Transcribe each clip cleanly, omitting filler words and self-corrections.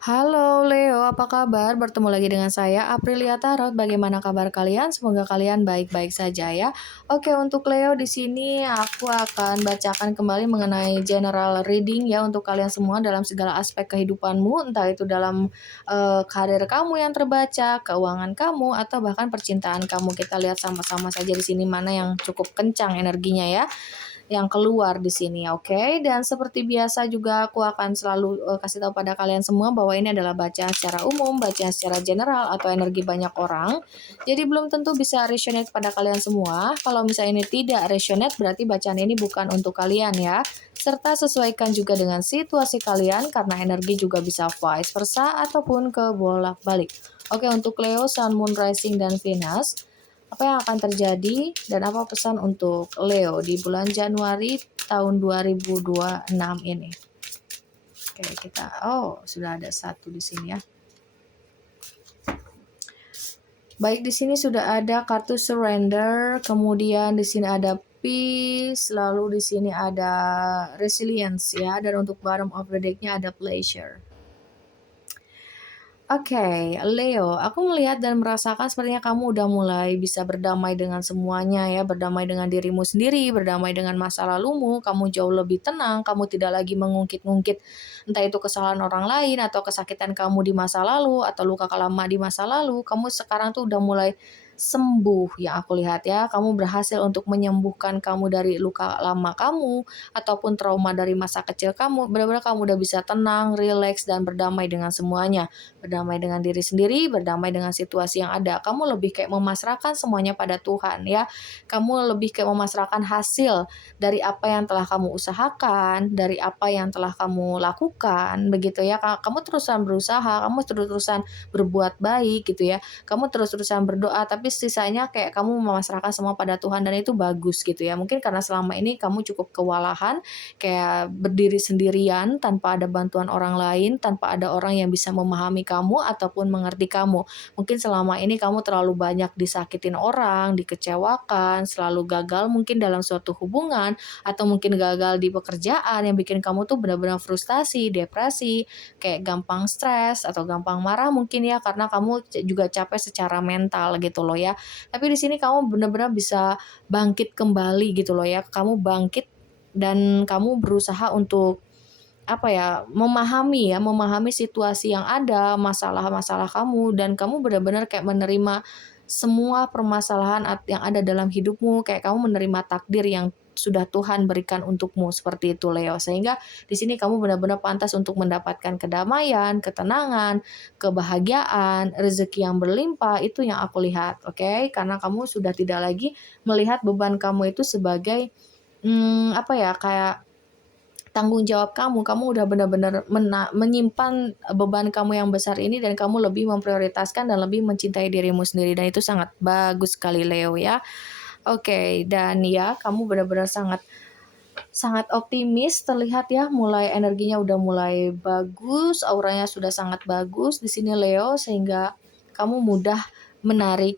Halo Leo, apa kabar? Bertemu lagi dengan saya Aprilia Tarot. Bagaimana kabar kalian? Semoga kalian baik-baik saja ya. Oke, untuk Leo di sini aku akan bacakan kembali mengenai general reading ya untuk kalian semua dalam segala aspek kehidupanmu, entah itu dalam karir kamu yang terbaca, keuangan kamu, atau bahkan percintaan kamu. Kita lihat sama-sama saja di sini mana yang cukup kencang energinya ya yang keluar di sini, oke? Dan seperti biasa juga aku akan selalu kasih tahu pada kalian semua bahwa ini adalah bacaan secara umum, bacaan secara general atau energi banyak orang. Jadi belum tentu bisa resonate pada kalian semua. Kalau misalnya ini tidak resonate berarti bacaan ini bukan untuk kalian ya. Serta sesuaikan juga dengan situasi kalian karena energi juga bisa vice versa ataupun ke bolak-balik. Oke, untuk Leo, Sun, Moon, Rising, dan Venus. Apa yang akan terjadi dan apa pesan untuk Leo di bulan Januari tahun 2026 ini? Oke, sudah ada satu di sini ya. Baik, di sini sudah ada kartu surrender, kemudian di sini ada peace, lalu di sini ada resilience ya, dan untuk bottom of the deck-nya ada pleasure. Oke, Leo, aku melihat dan merasakan sepertinya kamu udah mulai bisa berdamai dengan semuanya ya, berdamai dengan dirimu sendiri, berdamai dengan masa lalumu, kamu jauh lebih tenang, kamu tidak lagi mengungkit-ungkit entah itu kesalahan orang lain atau kesakitan kamu di masa lalu atau luka lama di masa lalu, kamu sekarang tuh udah mulai sembuh ya aku lihat ya, kamu berhasil untuk menyembuhkan kamu dari luka lama kamu ataupun trauma dari masa kecil kamu, benar-benar kamu udah bisa tenang, rileks dan berdamai dengan semuanya, berdamai dengan diri sendiri, berdamai dengan situasi yang ada. Kamu lebih kayak memasrahkan semuanya pada Tuhan ya. Kamu lebih kayak memasrahkan hasil dari apa yang telah kamu usahakan, dari apa yang telah kamu lakukan, begitu ya. Kamu terusan berusaha, kamu terus-terusan berbuat baik gitu ya. Kamu terus-terusan berdoa, tapi sisanya kayak kamu memasrahkan semua pada Tuhan dan itu bagus gitu ya. Mungkin karena selama ini kamu cukup kewalahan, kayak berdiri sendirian tanpa ada bantuan orang lain, tanpa ada orang yang bisa memahami kamu ataupun mengerti kamu. Mungkin selama ini kamu terlalu banyak disakitin orang, dikecewakan, selalu gagal mungkin dalam suatu hubungan, atau mungkin gagal di pekerjaan yang bikin kamu tuh benar-benar frustasi, depresi, kayak gampang stres atau gampang marah mungkin ya karena kamu juga capek secara mental gitu loh ya. Tapi di sini kamu benar-benar bisa bangkit kembali gitu loh ya. Kamu bangkit dan kamu berusaha untuk memahami situasi yang ada, masalah-masalah kamu, dan kamu benar-benar kayak menerima semua permasalahan yang ada dalam hidupmu, kayak kamu menerima takdir yang sudah Tuhan berikan untukmu, seperti itu Leo. Sehingga di sini kamu benar-benar pantas untuk mendapatkan kedamaian, ketenangan, kebahagiaan, rezeki yang berlimpah, itu yang aku lihat, oke? Karena kamu sudah tidak lagi melihat beban kamu itu sebagai kayak tanggung jawab kamu udah benar-benar menyimpan beban kamu yang besar ini dan kamu lebih memprioritaskan dan lebih mencintai dirimu sendiri dan itu sangat bagus sekali Leo ya. Oke, dan ya kamu benar-benar sangat sangat optimis terlihat ya, mulai energinya udah mulai bagus, auranya sudah sangat bagus di sini Leo sehingga kamu mudah menarik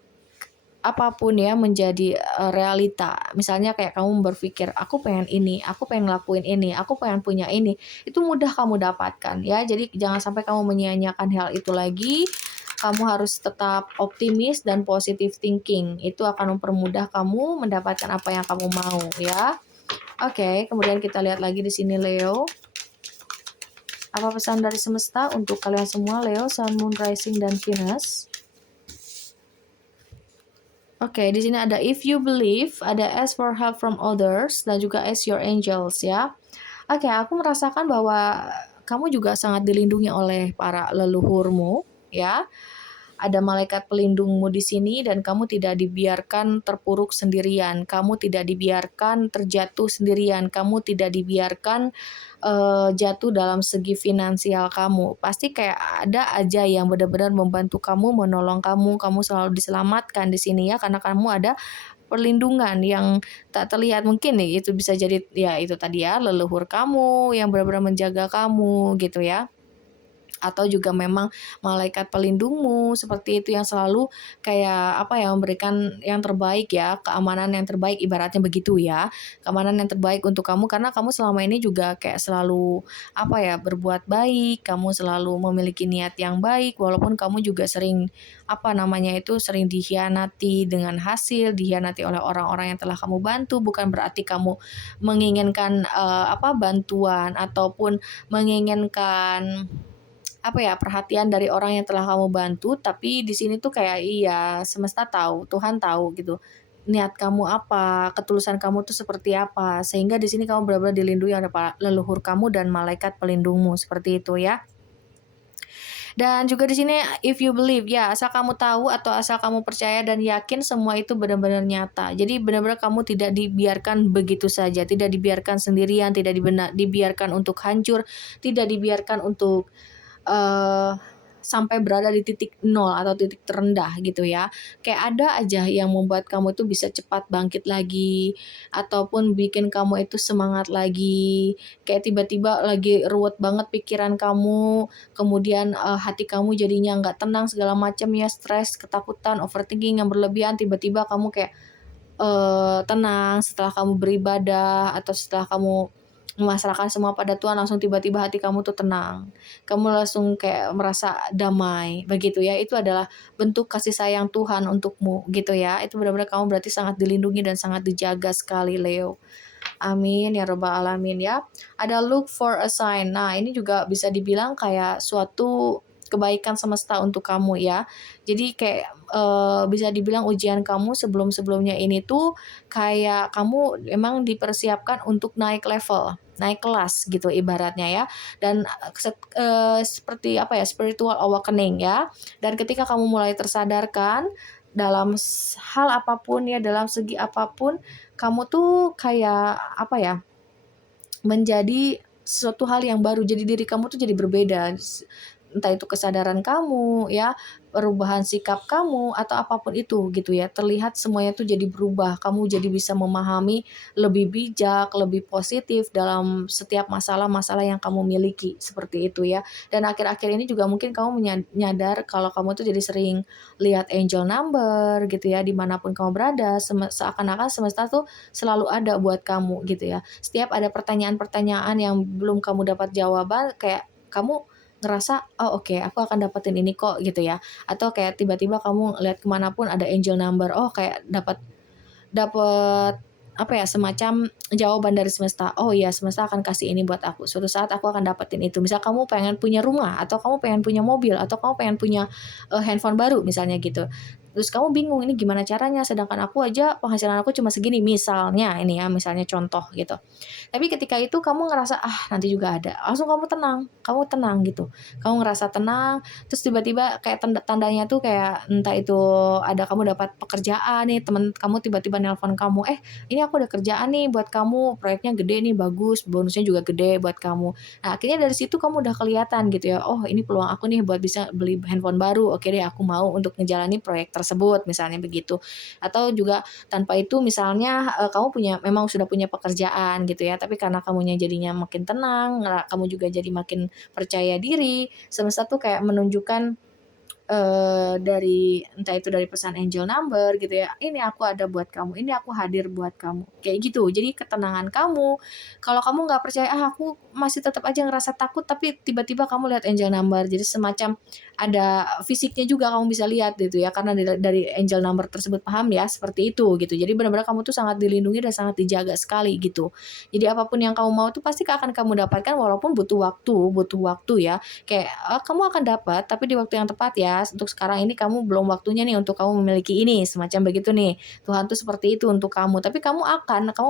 apapun ya menjadi realita. Misalnya kayak kamu berpikir, "Aku pengen ini, aku pengen ngelakuin ini, aku pengen punya ini." Itu mudah kamu dapatkan ya. Jadi jangan sampai kamu menyia-nyiakan hal itu lagi. Kamu harus tetap optimis dan positive thinking. Itu akan mempermudah kamu mendapatkan apa yang kamu mau ya. Oke, kemudian kita lihat lagi di sini Leo. Apa pesan dari semesta untuk kalian semua Leo, Sun, Moon, Rising, dan Venus? Oke, di sini ada if you believe, ada ask for help from others, dan juga ask your angels ya. Oke, aku merasakan bahwa kamu juga sangat dilindungi oleh para leluhurmu ya. Ada malaikat pelindungmu di sini dan kamu tidak dibiarkan terpuruk sendirian, kamu tidak dibiarkan terjatuh sendirian, kamu tidak dibiarkan jatuh dalam segi finansial kamu. Pasti kayak ada aja yang benar-benar membantu kamu, menolong kamu, kamu selalu diselamatkan di sini ya karena kamu ada perlindungan yang tak terlihat. Mungkin nih itu bisa jadi ya itu tadi ya leluhur kamu yang benar-benar menjaga kamu gitu ya. atau juga memang malaikat pelindungmu, seperti itu yang selalu kayak apa ya, memberikan yang terbaik ya, keamanan yang terbaik ibaratnya begitu ya. Keamanan yang terbaik untuk kamu karena kamu selama ini juga kayak selalu apa ya, berbuat baik, kamu selalu memiliki niat yang baik walaupun kamu juga sering apa namanya itu, sering dikhianati dengan hasil, dikhianati oleh orang-orang yang telah kamu bantu, bukan berarti kamu menginginkan bantuan ataupun menginginkan apa ya, perhatian dari orang yang telah kamu bantu, tapi di sini tuh kayak iya, semesta tahu, Tuhan tahu gitu, niat kamu apa, ketulusan kamu tuh seperti apa, sehingga di sini kamu benar-benar dilindungi oleh leluhur kamu dan malaikat pelindungmu, seperti itu ya. Dan juga di sini if you believe, ya asal kamu tahu atau asal kamu percaya dan yakin semua itu benar-benar nyata. Jadi benar-benar kamu tidak dibiarkan begitu saja, tidak dibiarkan sendirian, tidak dibiarkan untuk hancur, tidak dibiarkan untuk eee, sampai berada di titik nol atau titik terendah gitu ya. Kayak ada aja yang membuat kamu itu bisa cepat bangkit lagi, ataupun bikin kamu itu semangat lagi, kayak tiba-tiba lagi ruwet banget pikiran kamu, kemudian, hati kamu jadinya nggak tenang segala macam ya, stres, ketakutan, overthinking yang berlebihan, tiba-tiba kamu kayak tenang setelah kamu beribadah atau setelah kamu memasrahkan semua pada Tuhan, langsung tiba-tiba hati kamu tuh tenang. Kamu langsung kayak merasa damai, begitu ya. Itu adalah bentuk kasih sayang Tuhan untukmu, gitu ya. Itu benar-benar kamu berarti sangat dilindungi dan sangat dijaga sekali, Leo. Amin ya rabbal alamin ya. Ada look for a sign. Nah, ini juga bisa dibilang kayak suatu kebaikan semesta untuk kamu ya. Jadi kayak bisa dibilang ujian kamu sebelum-sebelumnya ini tuh kayak kamu emang dipersiapkan untuk naik level, naik kelas gitu ibaratnya ya. Dan seperti apa ya, spiritual awakening ya. Dan ketika kamu mulai tersadarkan dalam hal apapun ya, dalam segi apapun, kamu tuh kayak apa ya, menjadi sesuatu hal yang baru, jadi diri kamu tuh jadi berbeda, entah itu kesadaran kamu ya, perubahan sikap kamu atau apapun itu gitu ya, terlihat semuanya tuh jadi berubah, kamu jadi bisa memahami lebih bijak, lebih positif dalam setiap masalah-masalah yang kamu miliki, seperti itu ya. Dan akhir-akhir ini juga mungkin kamu nyadar kalau kamu tuh jadi sering lihat angel number gitu ya, dimanapun kamu berada, seakan-akan semesta tuh selalu ada buat kamu gitu ya. Setiap ada pertanyaan-pertanyaan yang belum kamu dapat jawaban, kayak kamu ngerasa, "Oh oke, aku akan dapetin ini kok," gitu ya. Atau kayak tiba-tiba kamu lihat kemana pun ada angel number, oh kayak dapat dapat apa ya, semacam jawaban dari semesta, "Oh iya, semesta akan kasih ini buat aku, suatu saat aku akan dapetin itu." Misal kamu pengen punya rumah, atau kamu pengen punya mobil, atau kamu pengen punya, handphone baru misalnya gitu. Terus kamu bingung, "Ini gimana caranya? Sedangkan aku aja penghasilan aku cuma segini." Misalnya ini ya, misalnya contoh gitu. Tapi ketika itu kamu ngerasa, "Ah, nanti juga ada." Langsung kamu tenang gitu. Kamu ngerasa tenang, terus tiba-tiba kayak tandanya tuh kayak entah itu ada kamu dapat pekerjaan nih, temen kamu tiba-tiba nelpon kamu, "Eh, ini aku ada kerjaan nih buat kamu, proyeknya gede nih, bagus, bonusnya juga gede buat kamu." Nah, akhirnya dari situ kamu udah kelihatan gitu ya, "Oh, ini peluang aku nih buat bisa beli handphone baru. Oke deh, aku mau untuk ngejalani proyek tersebut." Misalnya begitu. Atau juga tanpa itu misalnya, kamu memang sudah punya pekerjaan gitu ya, tapi karena kamunya jadinya makin tenang, kamu juga jadi makin percaya diri, semesta tuh kayak menunjukkan dari entah itu dari pesan angel number gitu ya, "Ini aku ada buat kamu, ini aku hadir buat kamu." Kayak gitu. Jadi ketenangan kamu, kalau kamu nggak percaya, "Ah, aku masih tetap aja ngerasa takut," tapi tiba-tiba kamu lihat angel number. Jadi semacam ada fisiknya juga kamu bisa lihat gitu ya, karena dari angel number tersebut, paham ya? Seperti itu gitu. Jadi benar-benar kamu tuh sangat dilindungi dan sangat dijaga sekali gitu. Jadi apapun yang kamu mau tuh pasti akan kamu dapatkan walaupun butuh waktu ya. Kayak, kamu akan dapat tapi di waktu yang tepat ya, untuk sekarang ini kamu belum waktunya nih untuk kamu memiliki ini, semacam begitu nih. Tuhan tuh seperti itu untuk kamu, tapi kamu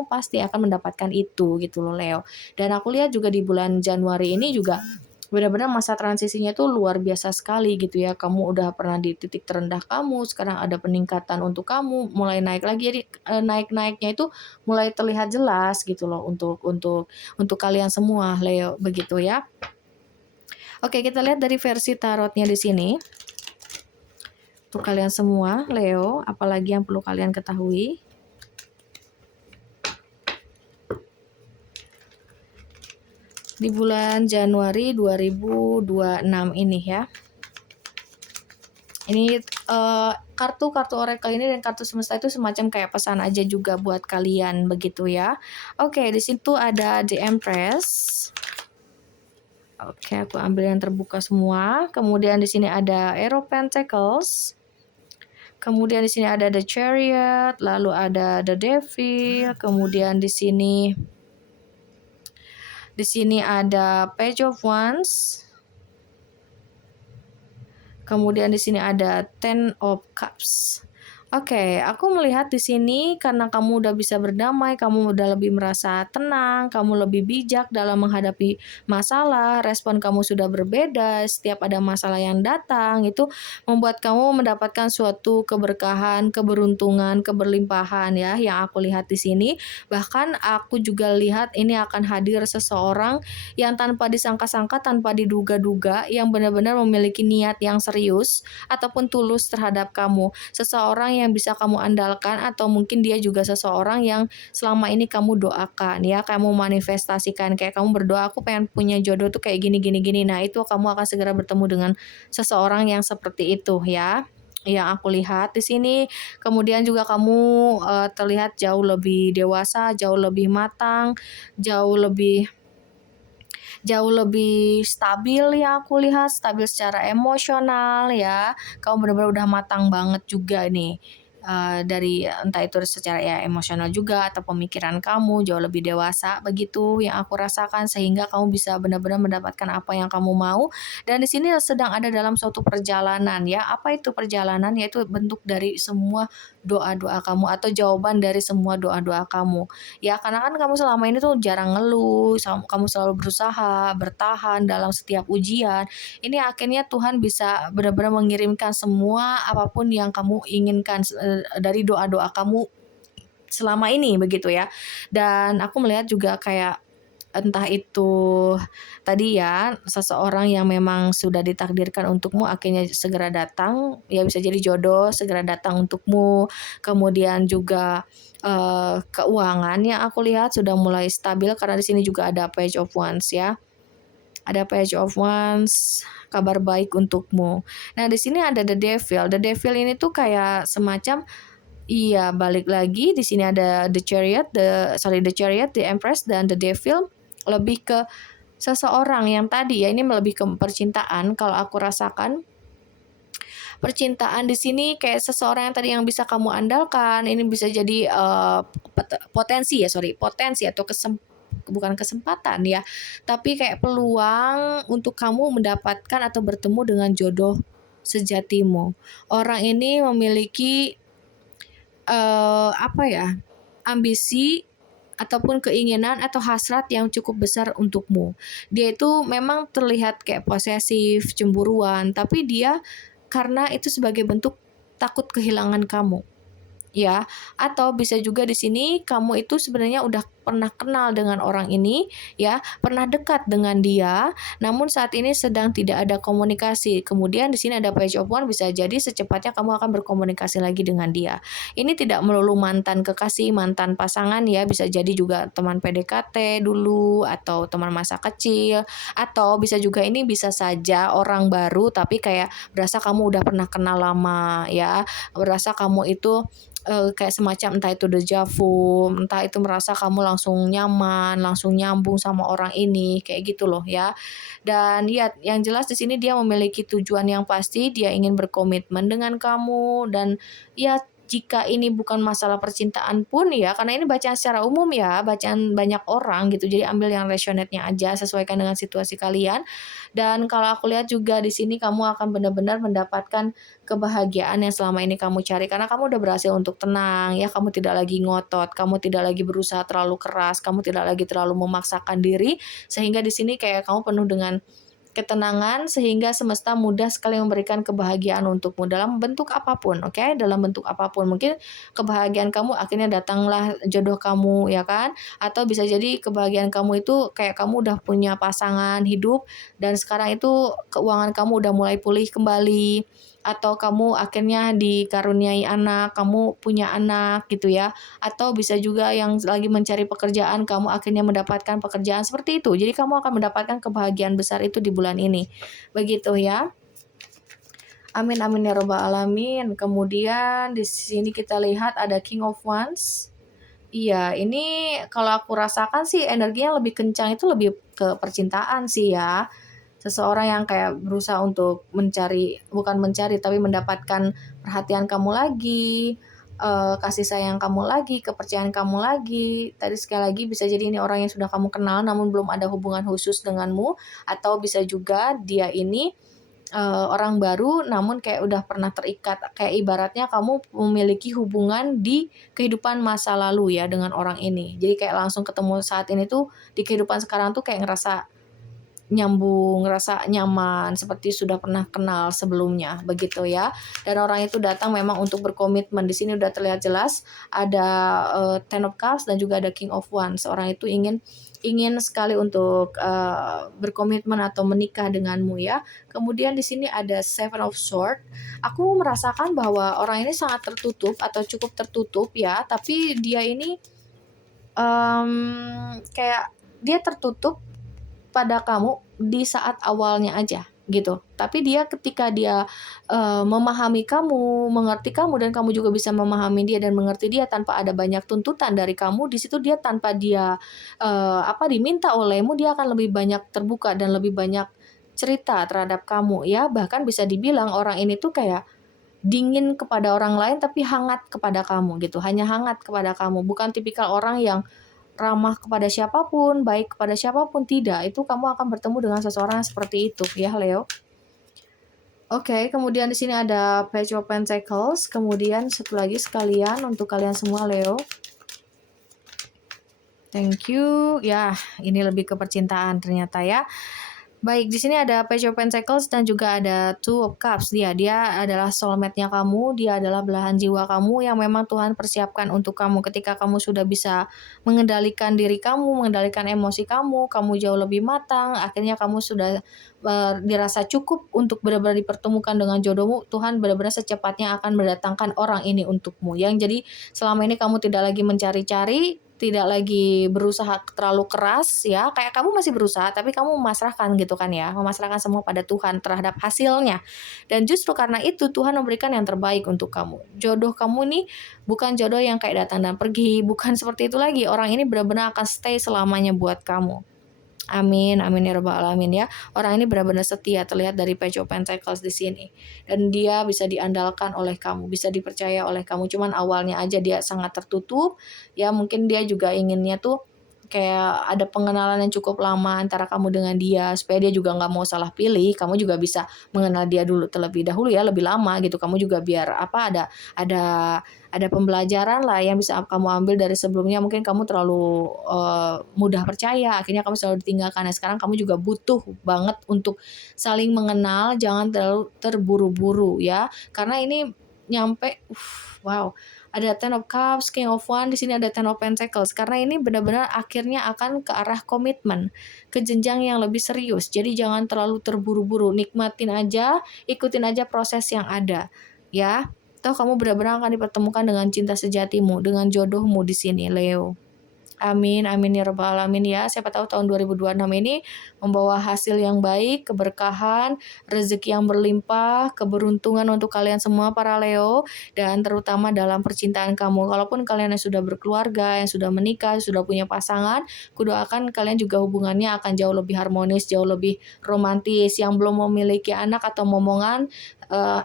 pasti akan mendapatkan itu gitu loh, Leo. Dan aku lihat juga di bulan Januari ini juga benar-benar masa transisinya tuh luar biasa sekali gitu ya. Kamu udah pernah di titik terendah kamu, sekarang ada peningkatan untuk kamu, mulai naik lagi. Jadi, naik-naiknya itu mulai terlihat jelas gitu loh untuk kalian semua, Leo, begitu ya. Oke, kita lihat dari versi tarotnya di sini. Untuk kalian semua, Leo, apalagi yang perlu kalian ketahui? di bulan Januari 2026 ini ya. Ini kartu-kartu oracle ini dan kartu semesta itu semacam kayak pesan aja juga buat kalian begitu ya. Oke, di situ ada The Empress. Oke, aku ambil yang terbuka semua. Kemudian di sini ada Ace of Pentacles. Kemudian di sini ada The Chariot, lalu ada The Devil, kemudian di sini ada Page of Wands. Kemudian di sini ada Ten of Cups. Oke, aku melihat di sini karena kamu udah bisa berdamai, kamu udah lebih merasa tenang, kamu lebih bijak dalam menghadapi masalah, respon kamu sudah berbeda, setiap ada masalah yang datang, itu membuat kamu mendapatkan suatu keberkahan, keberuntungan, keberlimpahan ya, yang aku lihat di sini. Bahkan aku juga lihat ini akan hadir seseorang yang tanpa disangka-sangka, tanpa diduga-duga, yang benar-benar memiliki niat yang serius ataupun tulus terhadap kamu. Seseorang yang bisa kamu andalkan atau mungkin dia juga seseorang yang selama ini kamu doakan ya, kamu manifestasikan kayak kamu berdoa aku pengen punya jodoh tuh kayak gini gini gini. Nah, itu kamu akan segera bertemu dengan seseorang yang seperti itu ya. Yang aku lihat di sini, kemudian juga kamu terlihat jauh lebih dewasa, jauh lebih matang, jauh lebih stabil ya aku lihat, stabil secara emosional ya. Kamu benar-benar udah matang banget juga nih. Dari entah itu secara ya emosional juga atau pemikiran kamu jauh lebih dewasa begitu yang aku rasakan sehingga kamu bisa benar-benar mendapatkan apa yang kamu mau dan di sini sedang ada dalam suatu perjalanan ya. Apa itu perjalanan? Yaitu bentuk dari semua doa-doa kamu atau jawaban dari semua doa-doa kamu. Ya, karena kan kamu selama ini tuh jarang ngeluh, kamu selalu berusaha, bertahan dalam setiap ujian. Ini akhirnya Tuhan bisa benar-benar mengirimkan semua apapun yang kamu inginkan dari doa-doa kamu selama ini begitu ya. Dan aku melihat juga kayak entah itu tadi ya seseorang yang memang sudah ditakdirkan untukmu akhirnya segera datang, ya bisa jadi jodoh segera datang untukmu. Kemudian juga keuangan yang aku lihat sudah mulai stabil karena di sini juga ada Page of Wands ya. Ada Page of Wands, kabar baik untukmu. Nah, di sini ada The Devil. The Devil ini tuh kayak semacam iya, balik lagi di sini ada The Chariot, The Chariot, The Empress dan The Devil lebih ke seseorang yang tadi ya ini lebih ke percintaan kalau aku rasakan. Percintaan di sini kayak seseorang yang tadi yang bisa kamu andalkan, ini bisa jadi potensi atau bukan kesempatan ya, tapi kayak peluang untuk kamu mendapatkan atau bertemu dengan jodoh sejatimu. Orang ini memiliki ambisi ataupun keinginan atau hasrat yang cukup besar untukmu. Dia itu memang terlihat kayak posesif, cemburuan, tapi dia karena itu sebagai bentuk takut kehilangan kamu. Ya, atau bisa juga di sini kamu itu sebenarnya udah pernah kenal dengan orang ini, ya, pernah dekat dengan dia, namun saat ini sedang tidak ada komunikasi. Kemudian di sini ada Page of Wands, bisa jadi secepatnya kamu akan berkomunikasi lagi dengan dia. Ini tidak melulu mantan kekasih, mantan pasangan ya, bisa jadi juga teman PDKT dulu atau teman masa kecil, atau bisa juga ini bisa saja orang baru tapi kayak berasa kamu udah pernah kenal lama ya, berasa kamu itu kayak semacam entah itu deja vu, entah itu merasa kamu langsung nyaman, langsung nyambung sama orang ini, kayak gitu loh ya. Dan ya yang jelas di sini dia memiliki tujuan yang pasti, dia ingin berkomitmen dengan kamu dan ya jika ini bukan masalah percintaan pun ya, karena ini bacaan secara umum ya, bacaan banyak orang gitu. Jadi ambil yang resonate-nya aja, sesuaikan dengan situasi kalian. Dan kalau aku lihat juga di sini kamu akan benar-benar mendapatkan kebahagiaan yang selama ini kamu cari karena kamu udah berhasil untuk tenang ya, kamu tidak lagi ngotot, kamu tidak lagi berusaha terlalu keras, kamu tidak lagi terlalu memaksakan diri sehingga di sini kayak kamu penuh dengan ketenangan sehingga semesta mudah sekali memberikan kebahagiaan untukmu dalam bentuk apapun, oke? Dalam bentuk apapun. Mungkin kebahagiaan kamu akhirnya datanglah jodoh kamu, ya kan? Atau bisa jadi kebahagiaan kamu itu kayak kamu udah punya pasangan hidup dan sekarang itu keuangan kamu udah mulai pulih kembali, atau kamu akhirnya dikaruniai anak, kamu punya anak gitu ya. Atau bisa juga yang lagi mencari pekerjaan, kamu akhirnya mendapatkan pekerjaan seperti itu. Jadi kamu akan mendapatkan kebahagiaan besar itu di bulan ini. Begitu ya. Amin amin ya robbal alamin. Kemudian di sini kita lihat ada King of Wands. Iya, ini kalau aku rasakan sih energinya lebih kencang itu lebih ke percintaan sih ya. Seseorang yang kayak berusaha untuk mencari, bukan mencari tapi mendapatkan perhatian kamu lagi, kasih sayang kamu lagi, kepercayaan kamu lagi. Tadi sekali lagi bisa jadi ini orang yang sudah kamu kenal namun belum ada hubungan khusus denganmu, atau bisa juga dia ini orang baru namun kayak udah pernah terikat, kayak ibaratnya kamu memiliki hubungan di kehidupan masa lalu ya dengan orang ini. Jadi kayak langsung ketemu saat ini tuh di kehidupan sekarang tuh kayak ngerasa nyambung, ngerasa nyaman seperti sudah pernah kenal sebelumnya, begitu ya. Dan orang itu datang memang untuk berkomitmen. Di sini udah terlihat jelas ada Ten of Cups dan juga ada King of Wands. Orang itu ingin sekali untuk berkomitmen atau menikah denganmu ya. Kemudian di sini ada Seven of Swords. Aku merasakan bahwa orang ini sangat tertutup atau cukup tertutup ya, tapi dia ini kayak dia tertutup pada kamu di saat awalnya aja gitu. Tapi dia ketika dia memahami kamu, mengerti kamu dan kamu juga bisa memahami dia dan mengerti dia tanpa ada banyak tuntutan dari kamu, di situ dia tanpa dia diminta olehmu, dia akan lebih banyak terbuka dan lebih banyak cerita terhadap kamu ya. Bahkan bisa dibilang orang ini tuh kayak dingin kepada orang lain tapi hangat kepada kamu gitu. Hanya hangat kepada kamu, bukan tipikal orang yang ramah kepada siapapun, baik kepada siapapun, tidak. Itu kamu akan bertemu dengan seseorang yang seperti itu ya, Leo. Oke, kemudian di sini ada Page of Pentacles, kemudian satu lagi sekalian untuk kalian semua, Leo. Thank you. Ya, ini lebih ke percintaan ternyata ya. Baik, di sini ada Page of Pentacles dan juga ada Two of Cups. Dia adalah soulmate-nya kamu, dia adalah belahan jiwa kamu yang memang Tuhan persiapkan untuk kamu. Ketika kamu sudah bisa mengendalikan diri kamu, mengendalikan emosi kamu, kamu jauh lebih matang, akhirnya kamu sudah dirasa cukup untuk benar-benar dipertemukan dengan jodohmu. Tuhan benar-benar secepatnya akan mendatangkan orang ini untukmu. Yang jadi selama ini kamu tidak lagi mencari-cari, tidak lagi berusaha terlalu keras ya, kayak kamu masih berusaha tapi kamu memasrahkan gitu kan ya, memasrahkan semua pada Tuhan terhadap hasilnya. Dan justru karena itu Tuhan memberikan yang terbaik untuk kamu. Jodoh kamu nih bukan jodoh yang kayak datang dan pergi, bukan seperti itu lagi. Orang ini benar-benar akan stay selamanya buat kamu. Amin, amin ya rabbal alamin ya. Orang ini benar-benar setia, terlihat dari Page of Pentacles di sini. Dan dia bisa diandalkan oleh kamu, bisa dipercaya oleh kamu. Cuman awalnya aja dia sangat tertutup. Ya mungkin dia juga inginnya tuh kayak ada pengenalan yang cukup lama antara kamu dengan dia, supaya dia juga nggak mau salah pilih. Kamu juga bisa mengenal dia dulu terlebih dahulu ya, lebih lama gitu. Kamu juga biar ada ada pembelajaran lah yang bisa kamu ambil dari sebelumnya. Mungkin kamu terlalu mudah percaya, akhirnya kamu selalu ditinggalkan. Nah, sekarang kamu juga butuh banget untuk saling mengenal, jangan terlalu terburu-buru ya. Karena ini nyampe wow, ada Ten of Cups, King of Wands, di sini ada Ten of Pentacles. Karena ini benar-benar akhirnya akan ke arah komitmen, ke jenjang yang lebih serius. Jadi jangan terlalu terburu-buru, nikmatin aja, ikutin aja proses yang ada, ya. Toh kamu benar-benar akan dipertemukan dengan cinta sejatimu, dengan jodohmu di sini, Leo. Amin, amin ya rabbal alamin ya. Siapa tahu tahun 2026 ini membawa hasil yang baik, keberkahan, rezeki yang berlimpah, keberuntungan untuk kalian semua para Leo, dan terutama dalam percintaan kamu. Kalaupun kalian yang sudah berkeluarga, yang sudah menikah, sudah punya pasangan, kudoakan kalian juga hubungannya akan jauh lebih harmonis, jauh lebih romantis. Yang belum memiliki anak atau momongan,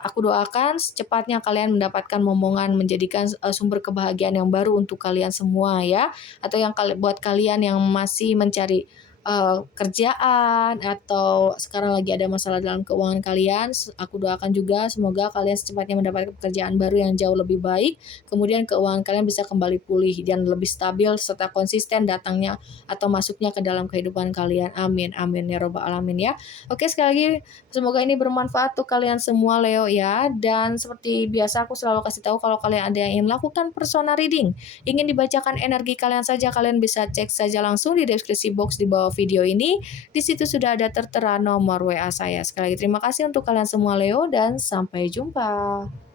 aku doakan secepatnya kalian mendapatkan momongan, menjadikan sumber kebahagiaan yang baru untuk kalian semua ya. Atau yang buat kalian yang masih mencari kerjaan atau sekarang lagi ada masalah dalam keuangan kalian, aku doakan juga semoga kalian secepatnya mendapatkan pekerjaan baru yang jauh lebih baik, kemudian keuangan kalian bisa kembali pulih dan lebih stabil serta konsisten datangnya atau masuknya ke dalam kehidupan kalian. Amin amin ya robbal alamin ya. Oke, sekali lagi semoga ini bermanfaat untuk kalian semua Leo ya, dan seperti biasa aku selalu kasih tahu kalau kalian ada yang ingin melakukan persona reading, ingin dibacakan energi kalian saja, kalian bisa cek saja langsung di deskripsi box di bawah video ini. Di situ sudah ada tertera nomor WA saya. Sekali lagi terima kasih untuk kalian semua Leo dan sampai jumpa.